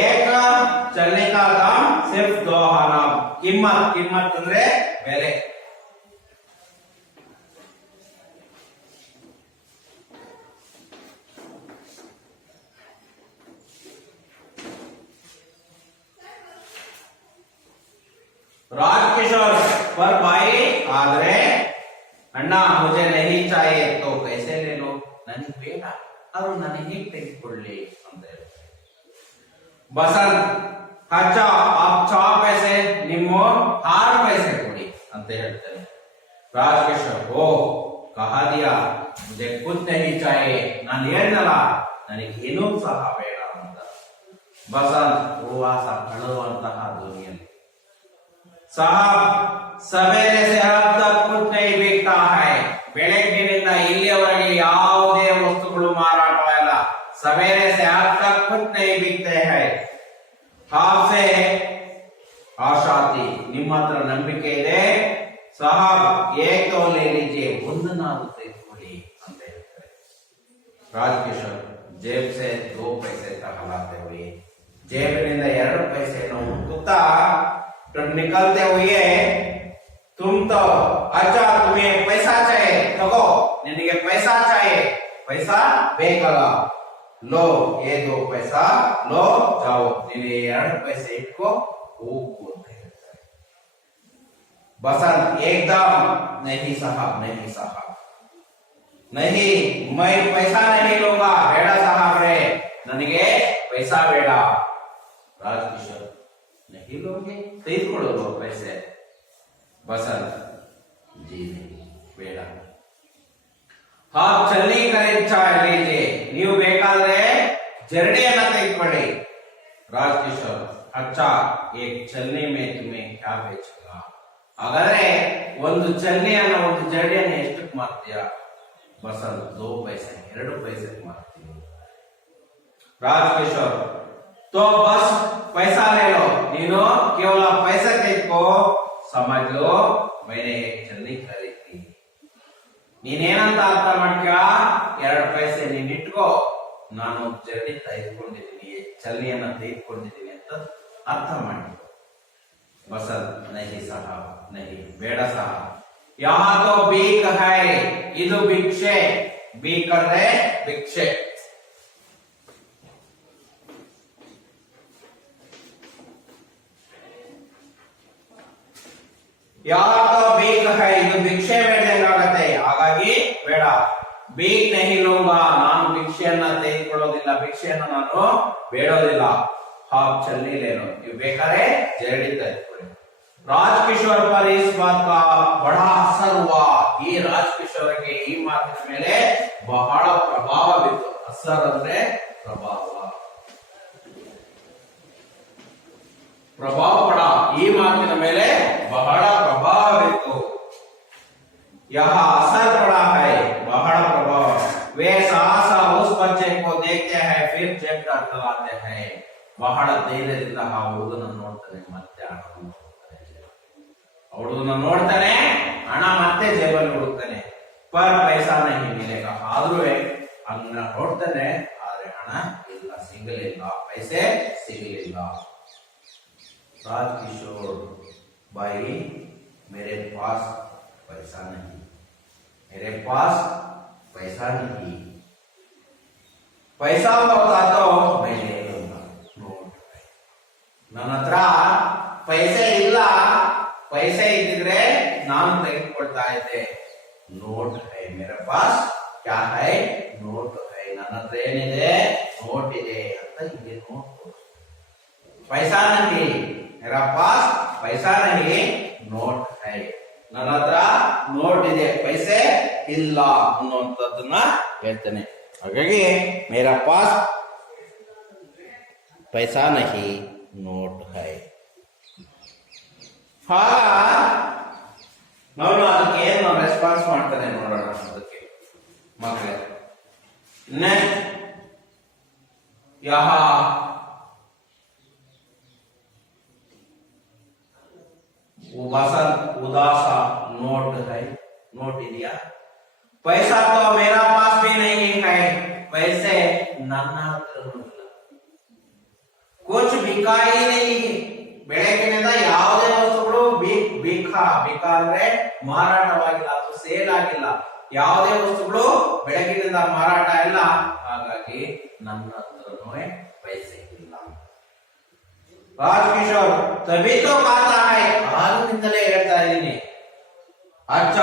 एक चलने का दाम सिर्फ 2 आना. कीमत ಅಂದ್ರೆ ಬೆಲೆ. राजकिशोर पर भाई आगरे अन्ना मुझे नहीं चाहिए तो कैसे ले लो. ನನಗೆ ಬೇಡ, ಅದು ನನಗೆ ತೆಗೆದುಕೊಳ್ಳಿ ಅಂತ ಹೇಳ್ತಾರೆ. बसंत अच्छा आप 6 पैसे ನಿಮ್ಮ 6 पैसे ಕೊಡಿ ಅಂತ ಹೇಳ್ತಾರೆ. ರಾಜಕಿಶೋರ್ ಓ कहा दिया मुझे कुछ नहीं चाहिए ನಾನು ಹೇಳಿದಲ್ಲ ನನಗೆ ಏನೂ ಸಹ ಬೇಡ ಅಂತ ಬಸಂತ್ ಪ್ರವಾಸ ಕಳುವಂತಹ ಧ್ವನಿಯಲ್ಲಿ ಸಾಹಬ್ ಸವೇರೆ से अब तक कुछ नहीं बिकता है ಬೆಳಗ್ಗಿನಿಂದ ಇಲ್ಲಿಯವರೆಗೆ ಯಾವುದೇ ವಸ್ತುಗಳು ಮಾರಾಟವಾಗಿಲ್ಲ सवेरे से अब तक कुछ नहीं बिकते हैं आपसे आशा थी ನಿಮ್ಮ ಹತ್ರ ನಂಬಿಕೆ ಇದೆ ಸಾಹಬ್ ಏಕ್ ತೋ ಲೇ लीजिए ಒಂದನ್ನಾದರೂ ತೆಗೆದುಕೊಳ್ಳಿ ಅಂತ ಹೇಳ್ತಾರೆ ರಾಜಕಿಶೋರ್ जेब से 2 पैसे निकालते हुए जेबिनिंದ 2 पैसेಯನ್ನು ಹುಡುಕುತ್ತಾ निकलते हुए तुम तो अच्छा तुम्हें पैसा चाहिए तगो निनगे पैसा चाहिए पैसा ಬೇಕಲ್ಲ लो ये 2 पैसा लो जाओ निनगे 2 पैसे इट्को ಹೋಗು ಅಂತ ಹೇಳ್ತಾರೆ बसंत एकदम नहीं साहब नहीं मैं पैसा नहीं लूंगा ಬೇಡ ಸಾಹಬ್ರೆ ನನಗೆ पैसा ಬೇಡ ರಾಜಕಿಶೋರ್ नहीं लोगे ತೆಗೆದುಕೊಳ್ಳೋ पैसे बसंत जी नहीं ಬೇಡ आप चलनी खरीद लीजिए ನೀವು ಬೇಕಾದ್ರೆ ಜರಡಿಯನ್ನ ತೆಗೆದುಕೊಳ್ಳಿ राजकिशोर अच्छा एक चलनी में तुम्हें क्या बेचूंगा ಹಾಗಾದ್ರೆ ಒಂದು ಚಲನೆಯನ್ನ ಒಂದು ಜರಡಿಯನ್ನ ಎಷ್ಟಕ್ಕೆ ಮಾರ್ತೀಯಾ बसंत 2 पैसे 2 पैसे मारती राजकिशोर तो बस पैसा ले लो नीनो केवल पैसा तेको समझ लो मैंने एक चलनी खरीदी ನೀನೇನಂತ ಅರ್ಥ ಮಾಡ್ತೀಯಾ 2 पैसे ನೀನು ಇಟ್ಕೋ ನಾನು ಜರಡಿ ತೆಗೆದುಕೊಂಡಿದ್ದೀನಿ ಚಲನೆಯನ್ನ ತೆಗೆದುಕೊಂಡಿದ್ದೀನಿ ಅಂತ ಅರ್ಥ ಮಾಡ್ಕೋ बसंत नहीं साहब नहीं ಬೇಡ साहब यहाँ तो बीक है ಇದು ಭಿಕ್ಷೆ बीक ಅಂದ್ರೆ ಭಿಕ್ಷೆ यहाँ तो बीक है ಇದು ಭಿಕ್ಷೆ ಬೇಡಂಗಾಗತ್ತೆ ಹಾಗಾಗಿ ಬೇಡ बीक नहीं लूंगा ನಾನು ಭಿಕ್ಷೆಯನ್ನ ತೆಗೆದುಕೊಳ್ಳೋದಿಲ್ಲ ಭಿಕ್ಷೆಯನ್ನ ನಾನು ಬೇಡೋದಿಲ್ಲ आप चलनी ले लो ನೀವು ಬೇಕಾದ್ರೆ ಜರಡಿ ತೆಗೆದುಕೊಳ್ಳಿ राजकिशोर पर इस बात का बड़ा असर हुआ ಈ ರಾಜಕಿಶೋರ್ಗೆ ಈ ಮಾತಿನ ಮೇಲೆ ಬಹಳ ಪ್ರಭಾವ ಬಿತ್ತು ಅಸರ್ ಅಂದ್ರೆ ಪ್ರಭಾವ ಪಡ ಈ ಮಾತಿನ ಮೇಲೆ ಬಹಳ ಪ್ರಭಾವ ಬಿತ್ತು यह असर पड़ा है बहड़ प्रभाव वे सहसा उस बच्चे को देखते हैं फिर जेब तलाते हैं ಬಹಳ ಧೈರ್ಯದಿಂದ ಆ ಹುಡುಗನನ್ನು ನೋಡ್ತಾನೆ ಮತ್ತೆ ಹಣ ಹುಡುಗನ ನೋಡ್ತಾನೆ ಹಣ ಮತ್ತೆ ಜೇಬಲ್ಲಿ ಹುಡುಕ್ತಾನೆ ಪರ್ ಪೈಸಾ नहीं मिलेगा ಆದ್ರೂ ಹಂಗ ನೋಡ್ತಾನೆ ಆದ್ರೆ ಹಣ ಇಲ್ಲ ಸಿಗಲಿಲ್ಲ पैसे ಸಿಗಲಿಲ್ಲ राजकिशोर भाई मेरे पास पैसा नहीं मेरे पास पैसा नहीं पैसा होता तो मैं ले लूंगा ನನ್ನ ಹತ್ರ पैसे ಇಲ್ಲ पैसे ಇದ್ದಿದ್ರೆ ನಾನು ತೆಗೆದುಕೊಳ್ತಾ ಇದ್ದೆ ನೋಟ್ है मेरे पास क्या है ನೋಟ್ है ನನ್ನ ಹತ್ರ ಏನಿದೆ ನೋಟ್ ಇದೆ ಅಂತ ಇಲ್ಲಿ ನೋಟ್ पैसा नहीं मेरा पास पैसा नहीं ನೋಟ್ है ನನ್ನ ಹತ್ರ ನೋಟ್ ಇದೆ पैसे ಇಲ್ಲ ಅನ್ನುವಂಥದ್ದನ್ನ ಹೇಳ್ತಾನೆ ಹಾಗಾಗಿ मेरा पास पैसा नहीं ನೋಟ್ है ನಾವು ಅದಕ್ಕೆ ಏನು ರೆಸ್ಪಾನ್ಸ್ ಮಾಡ್ತಾನೆ ನೋಡೋಣ ಅದಕ್ಕೆ ಮಕ್ಕಳೇ ನೆಕ್ಸ್ಟ್ ಯಹ बसंत उदास नोट है नोट ಇದೆಯಾ पैसा तो मेरा पास भी नहीं है पैसे ನನ್ನ ಹತ್ರ ಇಲ್ಲ कुछ बिका ही नहीं ಬೆಳಗಿನಿಂದ ಯಾವುದೇ ವಸ್ತುಗಳು ಬಿಕಾ ಅಂದ್ರೆ ಮಾರಾಟವಾಗಿಲ್ಲ ಅಥವಾ ಸೇಲ್ ಆಗಿಲ್ಲ ಯಾವುದೇ ವಸ್ತುಗಳು ಬೆಳಗಿನಿಂದ ಮಾರಾಟ ಇಲ್ಲ ಹಾಗಾಗಿ ನನ್ನ ಹತ್ರನೂ पैसे ಇಲ್ಲ राजकिशोर तभी तो कहता है ಆಗ್ಲಿಂದಲೇ ಹೇಳ್ತಾ ಇದ್ದೀನಿ ಅಚ್ಚ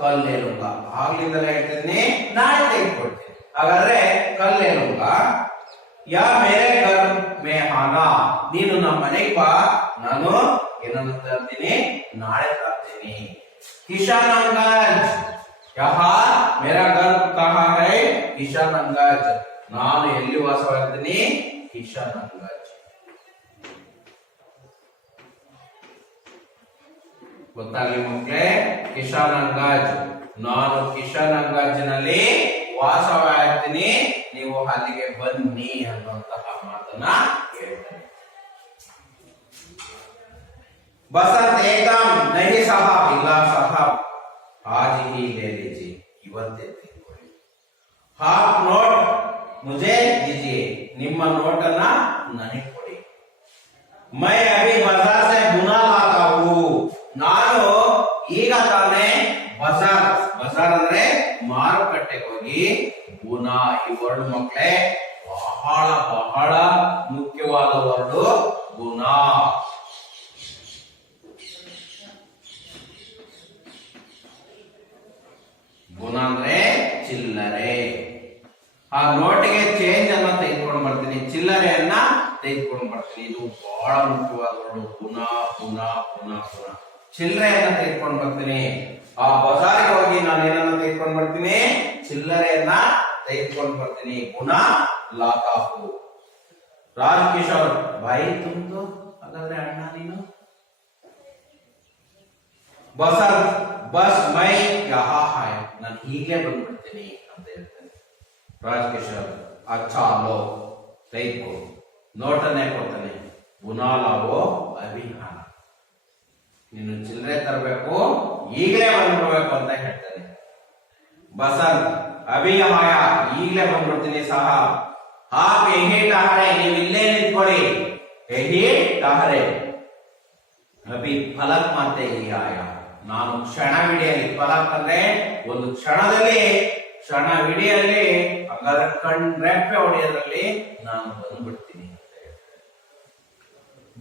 ಕಲ್ ಲೇ ಲೂಂಗಾ ಆಗ್ಲಿಂದಲೇ ಹೇಳ್ತಿದ್ದೀನಿ ನಾಳೆ ತೆಗೆದುಕೊಳ್ತೀನಿ ಹಾಗಾದ್ರೆ ಕಲ್ ಲೇ ಲೂಂಗಾ या मेरे घर में आना ನೀನು ನಮ್ಮ ಮನೆಗೆ ಬಾ ನಾನು ಏನನ್ನ ತರ್ತೀನಿ ನಾಳೆ ತರ್ತೀನಿ ಕಿಶಾನಗಂಜ್ यहाँ मेरा घर कहाँ है? ಕಿಶನಗಂಜ್. ನಾನು ಎಲ್ಲಿ ವಾಸವಾಗಿರ್ತೀನಿ? ಕಿಶನಗಂಜ್. ಗೊತ್ತಾಗ್ಲಿ ಮಕ್ಕಳೇ? ಕಿಶನಗಂಜ್. ನಾನು ಕಿಶನಗಂಜ್ನಲ್ಲಿ ವಾಸವಾಗಿರ್ತೀನಿ, ನೀವು ಅಲ್ಲಿಗೆ ಬನ್ನಿ ಅನ್ನುವಂತಹ ಮಾತನ್ನ ಹೇಳ್ತಾರೆ. बसंत एकदम नहीं साहब, ಇಲ್ಲ साहब, आज ही ले लीजिए, ಇವತ್ತೇ ತೆಗೆದುಕೊಳ್ಳಿ. ಹಾಫ್ ನೋಟ್ मुझे दीजिए, ನಿಮ್ಮ ನೋಟನ್ನ ನನಗೆ ಕೊಡಿ. मैं अभी बाजार से बुना लाता हूँ, ನಾನು ಈಗ ತಾನೇ ಬಜಾರ್ ಅಂದ್ರೆ ಮಾರುಕಟ್ಟೆಗೆ ಹೋಗಿ ಬುನಾ. ಈ ವರ್ಡ್ ಮಕ್ಕಳೇ ಬಹಳ ಬಹಳ ಮುಖ್ಯವಾದ ವರ್ಡ್ ಬುನಾ. ಗುಣ ಅಂದ್ರೆ ಚಿಲ್ಲರೆ. ಆ ನೋಟಿಗೆ ಚೇಂಜ್ ಅನ್ನ ತೆಗೆದುಕೊಂಡು ಬರ್ತೀನಿ, ಚಿಲ್ಲರೆಯನ್ನ ತೆಗೆದುಕೊಂಡು ಬರ್ತೀನಿ. ಇದು ಬಹಳ ಮುಖ್ಯವಾದ ಗುಣ. ಗುಣ ಗುಣ ಗುಣ. ಚಿಲ್ಲರೆಯನ್ನ ತೆಗೆದುಕೊಂಡು ಬರ್ತೀನಿ. ಆ ಬಜಾರಿಗೆ ಹೋಗಿ ನಾನು ಏನನ್ನ ತೆಗೆದುಕೊಂಡು ಬರ್ತೀನಿ? ಚಿಲ್ಲರೆಯನ್ನ ತೆಗೆದುಕೊಂಡು ಬರ್ತೀನಿ. ಗುಣ ಲಾತಾಹು. ರಾಜ್ ಕಿಶೋರ್ ಬಾಯಿ ತುಂಬಿತು ಹಾಗಾದ್ರೆ ಅಣ್ಣ ನೀನು. ಬಸಂತ್ ಬಸ್ ಮೈ ಯಹಾ ಹೈ, ನಾನು ಹೀಗೆ ಬಂದ್ಬಿಡ್ತೀನಿ ಅಂತ ಹೇಳ್ತೇನೆ. ರಾಜ್ ಕಿಶೋರ್ ಅಚ್ಚಾ ಲೋ, ತೆಗೆದುಕೋ. ನೋಟನ್ನೇ ಕೊಡ್ತಾನೆ. ಬುನಾಲಾವೋ ಅಭಿಹಾನ, ನೀನು ಚಿಲ್ಲರೆ ತರಬೇಕು, ಈಗಲೇ ಬಂದ್ಬಿಡ್ಬೇಕು ಅಂತ ಹೇಳ್ತಾನೆ. ಬಸಂತ್ ಅಭಿಹಾಯ, ಈಗಲೇ ಬಂದ್ಬಿಡ್ತೀನಿ ಸಹ. ಹಾಪ್ ಎಹಿ ಟಹರೆ, ನೀವು ಇಲ್ಲೇ ನಿಂತ್ಕೊಳ್ಳಿ. ಎಹಿ ಟಹರೆ ಅಭಿ ಫಲಕ್ ಮಾತೆ ಈ ಆಯ, ನಾನು ಕ್ಷಣವಿಡಿಯಲ್ಲಿ, ಫಲಕ್ ಅಂದ್ರೆ ಒಂದು ಕ್ಷಣವಿಡಿಯಲ್ಲಿ ಅದರ ರೆಪ್ಪೆ ಹೊಡೆಯೋದ್ರಲ್ಲಿ ನಾನು ಬಂದ್ಬಿಡ್ತೀನಿ.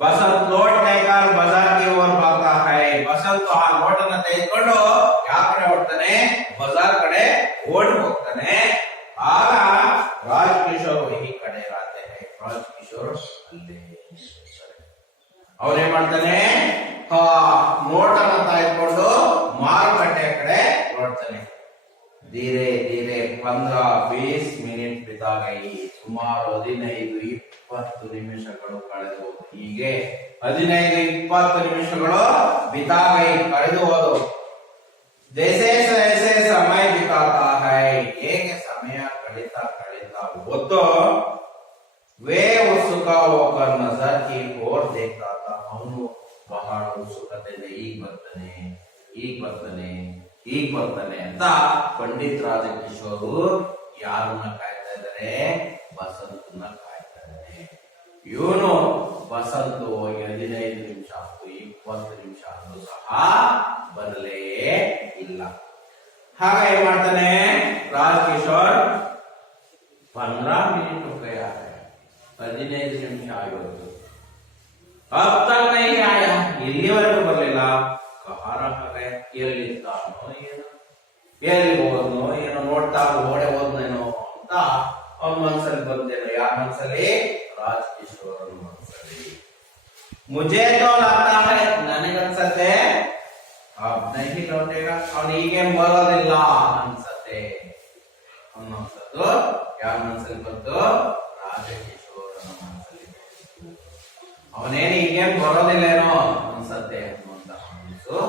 ಬಸಂತ್ ಲೋಟ್ ಲೇಕರ್ ಬಜಾರ್ ಕಿ ಓರ್ ಭಾಗ್ತಾ ಹೈ, ಬಸಂತ್ ಆ ಲೋಟನ್ನ ತೆಗೆದುಕೊಂಡು ಯಾವ ಕಡೆ ಹೊಡ್ತಾನೆ? ಬಜಾರ್ ಕಡೆ ಓಡಿ ಹೋಗ್ತಾನೆ. ಆಗ ರಾಜ್ ಕಿಶೋರ್ ಈ ಕಡೆ ರಾತೆ ಹೈ, ರಾಜ್ ಕಿಶೋರ್ ಅಲ್ಲೇ. ಅವನೇನ್ ಮಾಡ್ತಾನೆ? ನೋಟನ್ನ ತೆಗೆದುಕೊಂಡು ಮಾರುಕಟ್ಟೆ ಕಡೆ ಹೊರಡ್ತಾನೆ. ಧೀರೆ ಧೀರೆ 15-20 ಮಿನಿಟ್ ಬಿತಾಗೈ, ಸುಮಾರು 15-20 ನಿಮಿಷಗಳು ಕಳೆದು. ಹೀಗೆ 15-20 ನಿಮಿಷಗಳು ಬಿತಾಗೈ, ಕಳೆದು ಹೋದು. ಜೈಸೆ ಜೈಸೆ ಸಮಯ ಬಿತಾತಾ ಹೈ, ಹೇಗೆ ಸಮಯ ಕಳೀತಾ ಹೋತೋ ವೇ ಉತ್ಸುಕ ಹೋಕರ್ ನಜರ್ ಕಿ ಓರ್ ದೇಖ್ತಾ ಥಾ, ಅವನು ಬಹಳ ಉತ್ಸುಕತೆಯಿಂದ ಈಗ ಬರ್ತಾನೆ ಅಂತ ಪಂಡಿತ್ ರಾಜಕಿಶೋರ್ ಯಾರನ್ನ ಕಾಯ್ತಾ ಇದ್ದಾರೆ? ಬಸಂತನ ಕಾಯ್ತಾ ಇದ್ದಾನೆ. ಇವನು ಬಸಂತ್ 15 ನಿಮಿಷ ಆಯ್ತು, 20 ನಿಮಿಷ ಆದ್ರೂ ಸಹ ಬರಲೇ ಇಲ್ಲ. ಹಾಗ ಏನ್ ಮಾಡ್ತಾನೆ ರಾಜಕಿಶೋರ್? 15 ಮಿನಿಟ್ हो गया है, 15 ನಿಮಿಷ ಆಗೋದು. अब तक नहीं आया, ಇಲ್ಲಿವರೆಗೂ ಬರಲಿಲ್ಲ. ಕಹಾರ ಹಾಗೆ ಎಲ್ಲಿದ್ದಾನೋ ಏನೋ, ಎಲ್ಲಿ ಹೋದ್ನೋ ಏನೋ, ನೋಡ್ತಾ ಓಡೆ ಹೋದ್ನೇನೋ ಅಂತ ಅವನ ಮನಸ್ಸಲ್ಲಿ ಬಂದೇನೋ. ಯಾರ ಮನಸ್ಸಲ್ಲಿ? ರಾಜ್ ಕಿಶೋರ್ ಮನಸ್ಸಲ್ಲಿ. ಮುಜೆ ತೋ ಲಗ್ತಾ ಹೈ, ನನಗನ್ಸತ್ತೆ ಅಬ್ ನಹಿ ಲೌಟೇಗಾ, ಅವನು ಈಗೇನ್ ಬರೋದಿಲ್ಲ ಅನ್ಸತ್ತೆ ಅನ್ನೋದು ಯಾರ ಮನಸ್ಸಲ್ಲಿ ಬಂತು? ರಾಜಕಿಶೋರನ ಮನಸ್ಸಲ್ಲಿ. ಅವನೇನು ಈಗೇನ್ ಬರೋದಿಲ್ಲೇನೋ ಅನ್ಸತ್ತೆ ಅನ್ನುವಂತ ಮನಸ್ಸು.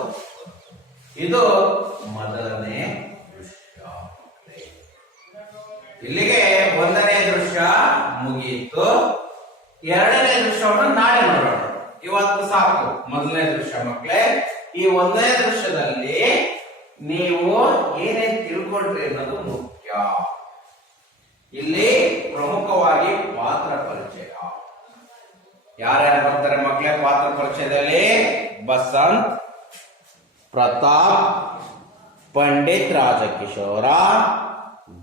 ಇದು ಮೊದಲನೇ ದೃಶ್ಯ. ಇಲ್ಲಿಗೆ 1ನೇ ದೃಶ್ಯ ಮುಗಿಯಿತು. 2ನೇ ದೃಶ್ಯವನ್ನು ನಾಳೆ ನೋಡೋಣ. ಇವತ್ತು ಸಾಕು 1ನೇ ದೃಶ್ಯ ಮಕ್ಕಳೇ. ಈ 1ನೇ ದೃಶ್ಯದಲ್ಲಿ ನೀವು ಏನೇನ್ ತಿಳ್ಕೊಂಡ್ರಿ ಅನ್ನೋದು ಮುಖ್ಯ. ಇಲ್ಲಿ ಪ್ರಮುಖವಾಗಿ ಪಾತ್ರ ಪರಿಚಯ. ಯಾರ್ಯಾರು ಬರ್ತಾರೆ ಮಕ್ಕಳೇ ಪಾತ್ರ ಪರಿಚಯದಲ್ಲಿ? ಬಸಂತ್, प्रताप, पंडित राजकिशोर,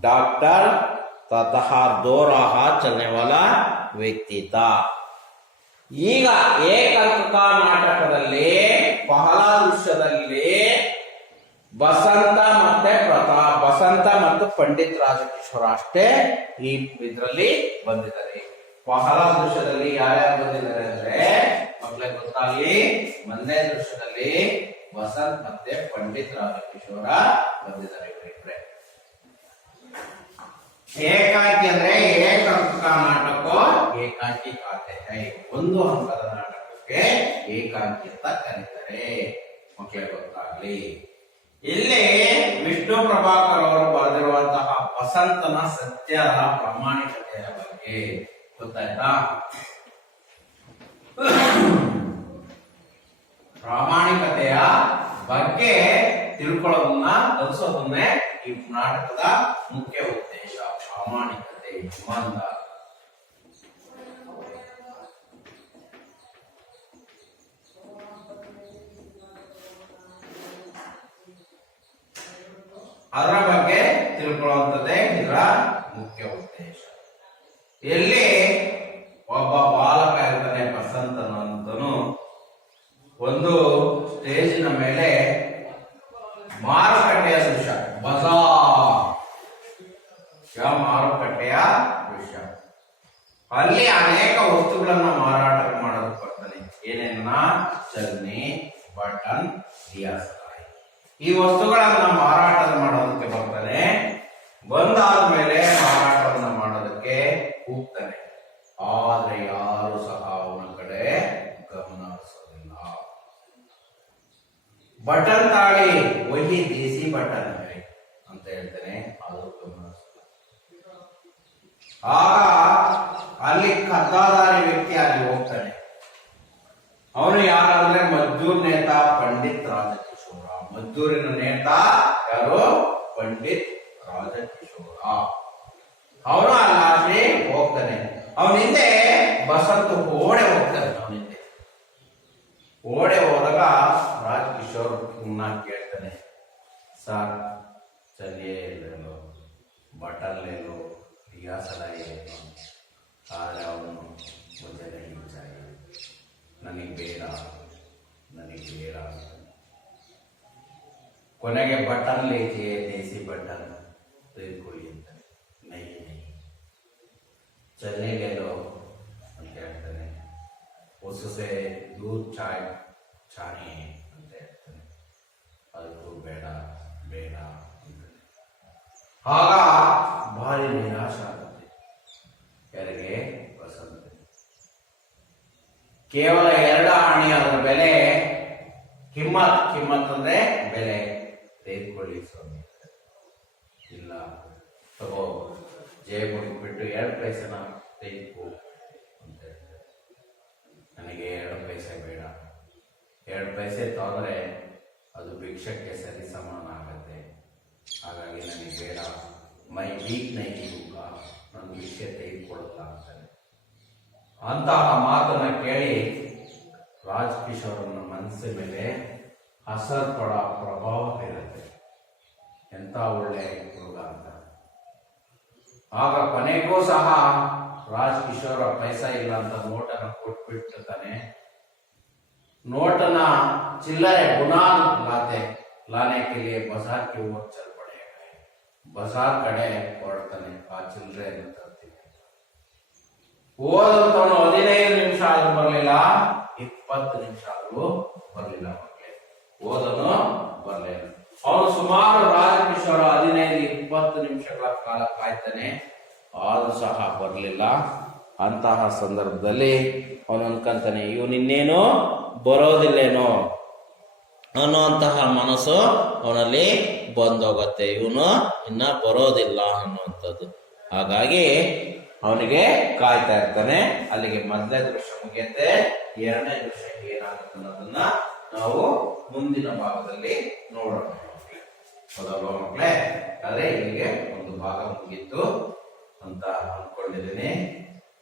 डॉक्टर तथा 2 राह चलने वाला व्यक्ति था. ಈಗ ಏಕಂಕ ನಾಟಕದಲ್ಲಿ ಪಹಲ ದೃಶ್ಯದಲ್ಲಿ ಬಸಂತ ಮತ್ತು ಪಂಡಿತ್ ರಾಜಕಿಶೋರ ಅಷ್ಟೇ ಈ ಇದರಲ್ಲಿ ಬಂದಿದ್ದಾರೆ. ಪಹಲ ದೃಶ್ಯದಲ್ಲಿ ಯಾರ್ಯಾರು ಬಂದಿದ್ದಾರೆ ಅಂದ್ರೆ ಮಕ್ಕಳಿಗೆ ಗೊತ್ತಾಗ್ಲಿ. 1ನೇ ದೃಶ್ಯದಲ್ಲಿ ವಸಂತ್ ಮತ್ತೆ ಪಂಡಿತ್ ರಾಜಕಿಶೋರ ಬಂದಿದ್ದಾರೆ ಇವರಿಬ್ರೆ. ಏಕಾಂಕಿ ಅಂದ್ರೆ ಏಕ ಅಂಕ ನಾಟಕ ಏಕಾಂಕಿ ಖಾತೆ ಹೈ, ಒಂದು ಅಂಕದ ನಾಟಕಕ್ಕೆ ಏಕಾಂಕಿ ಅಂತ ಕರೀತಾರೆ. ಮಕ್ಕಳೇ ಗೊತ್ತಾಗ್ಲಿ. ಇಲ್ಲಿ ವಿಷ್ಣು ಪ್ರಭಾಕರ್ ಅವರು ಬರೆದಿರುವಂತಹ ವಸಂತನ ಸತ್ಯದ ಪ್ರಾಮಾಣಿಕತೆಯ ಬಗ್ಗೆ ಗೊತ್ತಾಯ್ತಾ? ಪ್ರಾಮಾಣಿಕತೆಯ ಬಗ್ಗೆ ತಿಳ್ಕೊಳ್ಳೋದನ್ನ ಕಲಿಸೋದನ್ನೇ ಈ ನಾಟಕದ ಮುಖ್ಯ ಉದ್ದೇಶ. ಪ್ರಾಮಾಣಿಕತೆ, ಸಂಬಂಧ. ಅದರ ಬಗ್ಗೆ ತಿಳ್ಕೊಳ್ಳುವಂಥದ್ದೇ ಇದರ ಮುಖ್ಯ ಉದ್ದೇಶ. ಎಲ್ಲಿ ಒಬ್ಬ ಬಾಲಕ ಇರ್ತಾನೆ ವಸಂತನಂತನು, ಒಂದು ಸ್ಟೇಜಿನ ಮೇಲೆ ಮಾರುಕಟ್ಟೆಯ ದೃಶ್ಯ, ಮಾರುಕಟ್ಟೆಯ ದೃಶ್ಯ. ಅಲ್ಲಿ ಅನೇಕ ವಸ್ತುಗಳನ್ನ ಮಾರಾಟ ಮಾಡೋದಕ್ಕೆ ಬರ್ತಾನೆ. ಏನೇನ? ಚನ್ನಿ, ಬಟನ್, ದಿಯಾಸರಾಯಿ. ಈ ವಸ್ತುಗಳನ್ನ ಮಾರಾಟ ಮಾಡೋದಕ್ಕೆ ಬರ್ತಾನೆ. ಬಂದಾದ್ಮೇಲೆ ಮಾರಾಟವನ್ನ ಮಾಡೋದಕ್ಕೆ ಹೋಗ್ತಾನೆ. ಆದ್ರೆ ಯಾರು ಸಹ ಅವನ ಕಡೆ ಗಮನ ಹರಿಸೋದಿಲ್ಲ. ಬಟನ್ ತಾಳಿ ವಹಿ ದೇಸಿ ಬಟನ್ ಅಂತ ಹೇಳ್ತಾನೆ, ಅದು ಗಮನ ಹರಿಸಲ್ಲ. ಆಗ ಅಲ್ಲಿ ಕದ್ದಾದಾರಿ ವ್ಯಕ್ತಿ ಅಲ್ಲಿ ಹೋಗ್ತಾನೆ. ಅವನು ಯಾರಂದ್ರೆ ಮದ್ದೂರ್ ನೇತ ಪಂಡಿತ್ ರಾಜಕಿಶೋರ. ಮದ್ದೂರಿನ ನೇತ ಯಾರು? ಪಂಡಿತ್ ರಾಜಕಿಶೋರ. ಅವನು ಅಲ್ಲಿ ಹೋಗ್ತಾನೆ. ಅವನ ಹಿಂದೆ ಬಸಂತ್ ಓಡೆ ಹೋಗ್ತಾನೆ. ಅವನ ಹಿಂದೆ ಓಡೆ ಹೋದಾಗ ರಾಜಕಿಶೋರ್ ಕೇಳ್ತಾನೆ, ಸರ್ ಚಲಿಯೇ ಇಲ್ಲೋ, ಬಟನ್ ಲೇಲೋ, दिया सलाए आरे ಅವನು मुझे नहीं चाहिए, ನನಗೆ ಬೇಡ, ನನಗೆ ಬೇಡ. ಕೊನೆಗೆ ಬಟನ್ ಲೇಕೆ ದೇಸಿ ಬಟನ್ ತೆಗೆದುಕೊಳ್ಳಿ ಅಂತ. ನೈ ನೈ ಚಲನೆ ಲೇಲೋ ಅಂತ ಹೇಳ್ತಾನೆ. ಉಸಸೆ दूध चाय चाहिए ಅಂತ ಹೇಳ್ತಾನೆ. ಅದಕ್ಕೂ ಬೇಡ ಬೇಡ ಅಂತ. ಆಗ ಭಾರಿ ನಿರಾಶ ಆಗುತ್ತೆ ಯಾರಿಗೆ? ವಸಂತ. ಕೇವಲ 2 ಆಣೆ ಅದರ ಬೆಲೆ. ಕಿಮ್ಮತ್ ಅಂದ್ರೆ ಬೆಲೆ. ತೆಗೆದುಕೊಳ್ಳಿ ಸ್ವಾಮಿ. ಇಲ್ಲ, ತಗೋ, ಜೇಬು ಬಿಟ್ಟು 2 ಪೈಸೆನ ತೆಗೆದುಕೋ ಅಂತ ಹೇಳ್ತಾರೆ. ನನಗೆ 2 ಪೈಸೆ ಬೇಡ. 2 ಪೈಸೆ ತಗೊಂಡ್ರೆ ಅದು ಭಿಕ್ಷಕ್ಕೆ ಸರಿ ಸಮಾನ ಆಗತ್ತೆ. ಹಾಗಾಗಿ ನನಗೆ ಬೇಡ. ಮೈ ವೀಕ್ ನೈಗ ನನ್ನ ಭಿಕ್ಷೆ ತೆಗೆದುಕೊಳ್ಳಲ್ಲ ಅಂತಾನೆ. ಅಂತಹ ಮಾತನ್ನ ಕೇಳಿ ರಾಜಕಿಶೋರನ ಮನಸ್ಸಿನ ಮೇಲೆ ಅಸರ್ ಪಡ ಪ್ರಭಾವ ಬೀರುತ್ತೆ. ಎಂತ ಒಳ್ಳೆ ಹುಡುಗ ಅಂತ. ಆಗ ಕೊನೆಗೂ ಸಹ ರಾಜಕಿಶೋರ ಪೈಸಾ ಇಲ್ಲ ಅಂತ ನೋಟನ ಕೊಟ್ಬಿಟ್ಟಿರ್ತಾನೆ. ನೋಟನ ಚಿಲ್ಲರೆ ಗುನಾಲ್ लाने के लिए बाजार की ओर चल पड़े. बाजार ಕಡೆ ಹೊರಡ್ತಾನೆ. ಆ ಚಿಲ್ಲರೆಯನ್ನು ತರ್ತೀನಿ. ಓದಂತವನು 15 ನಿಮಿಷ ಆದ್ರೂ ಬರಲಿಲ್ಲ, 20 ನಿಮಿಷ ಆದ್ರೂ ಬರಲಿಲ್ಲ. ಮಕ್ಕಳೇ, ಓದನು ಬರಲಿಲ್ಲ. ಅವನು ಸುಮಾರು ರಾಜಕಿಶೋರ 15-20 ನಿಮಿಷಗಳ ಕಾಲ ಕಾಯ್ತಾನೆ. ಆದ್ರೂ ಸಹ ಬರಲಿಲ್ಲ. ಅಂತಹ ಸಂದರ್ಭದಲ್ಲಿ ಅವನು ಅನ್ಕಂತಾನೆ, ಇವನು ಇನ್ನೇನು ಬರೋದಿಲ್ಲೇನೋ ಅನ್ನುವಂತಹ ಮನಸ್ಸು ಅವನಲ್ಲಿ ಬಂದೋಗತ್ತೆ. ಇವನು ಇನ್ನ ಬರೋದಿಲ್ಲ ಅನ್ನುವಂಥದ್ದು. ಹಾಗಾಗಿ ಅವನಿಗೆ ಕಾಯ್ತಾ ಇರ್ತಾನೆ. ಅಲ್ಲಿಗೆ ಮೊದಲನೇ ದೃಶ್ಯ ಮುಗಿಯುತ್ತೆ. 2ನೇ ದೃಶ್ಯ ಏನಾಗುತ್ತೆ ಅನ್ನೋದನ್ನ ನಾವು ಮುಂದಿನ ಭಾಗದಲ್ಲಿ ನೋಡೋಣ. ಹೌದಲ್ವಾ ಮಕ್ಕಳೇ? ಆದ್ರೆ ಇಲ್ಲಿಗೆ ಒಂದು ಭಾಗ ಮುಗಿತ್ತು ಅಂತ ಅನ್ಕೊಂಡಿದ್ದೀನಿ.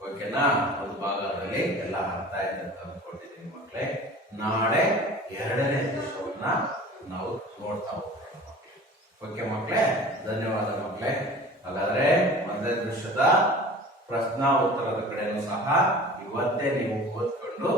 ಓಕೆನಾ? ಒಂದು ಭಾಗದಲ್ಲಿ ಎಲ್ಲ ಅರ್ಥ ಆಯ್ತು ಅಂತ ಅನ್ಕೊಂಡಿದ್ದೀನಿ ಮಕ್ಕಳೇ. ನಾಳೆ 2ನೇ ದೃಶ್ಯವನ್ನ ನಾವು ನೋಡ್ತಾ ಹೋಗ್ತೇವೆ. ಓಕೆ ಮಕ್ಕಳೇ? ಧನ್ಯವಾದ ಮಕ್ಕಳೇ. ಹಾಗಾದ್ರೆ 1ನೇ ದೃಶ್ಯದ ಪ್ರಶ್ನಾ ಉತ್ತರದ ಕಡೆನೂ ಸಹ ಇವತ್ತೇ ನೀವು ಓದ್ಕೊಂಡು